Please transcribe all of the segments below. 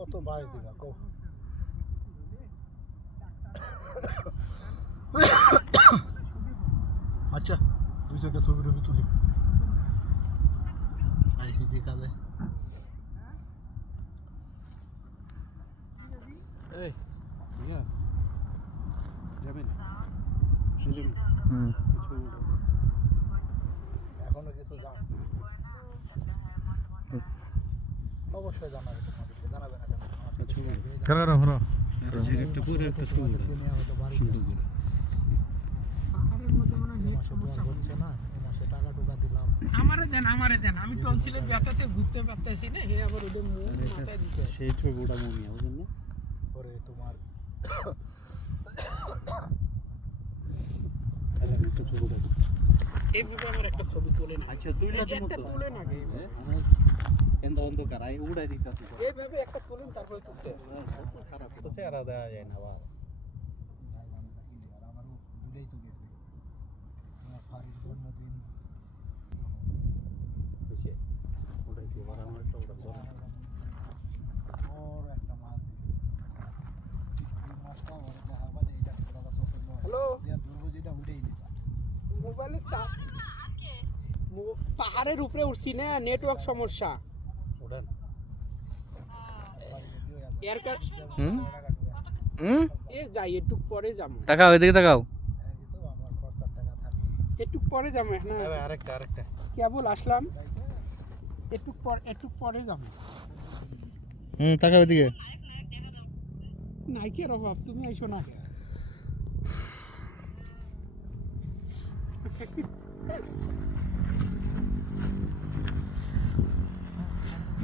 কত বাস দিবা কো আচ্ছা দুই জায়গা ছবি টবি তুলি আইসি দেখা যায় এই ইয়া যাবেন এখনো কিছু অবশ্যই জানাবে তোমাদেরকে জানাবে না কেন খেলা হলো একটা পুরো একটা সুন্দর করে পাহাড়ের মধ্যে মনে হয় নেট সমস্যা হচ্ছে না এই মাসে টাকা টুকা দিলাম আমারে দেন আমি টনসিলের ব্যথাতে ঘুরতে পারতেছি না হে আবার ওদের মাথায় দিতে সেই ছবিটা মনে হয় বুঝলেন না পরে তোমার এইভাবে আমার একটা ছবি তুলে না আচ্ছা তুইলা দিমু তো তুলে না এন্ড অন্ধকার আই উড়াই দিতাছি এইভাবে একটা তুলেন তারপরে তুলতে খারাপ তো চেহারা দেয়া যায় না বাবা আমারও ভুলেই তো গেছে আমার ফারির জন্মদিন হইছে উড়াইছি এবার আমার একটা উড়ান ধরে ওর একটা মাছ দিল এই মাছটা ওর দেখা বাদে এটা পুরো চোখের হ্যালো দিয়া ধরবো যেটা উঠেই দিবা মোবাইলে চার্জ পাহাড়ের উপরে উঠছি না নেটওয়ার্ক সমস্যা উড়ান এ যাই একটু পরে যাবো তাকাও এদিকে তাকাও একটু পরে যাবো না আরেকটা কেবল আসলাম একটু পরে যাবো তাকাও এদিকে নাইকের অভাব তুমি আইসো না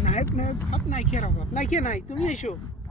নায়ক ভাব নাইকের অভাব নাইকে নাই তুমি এসো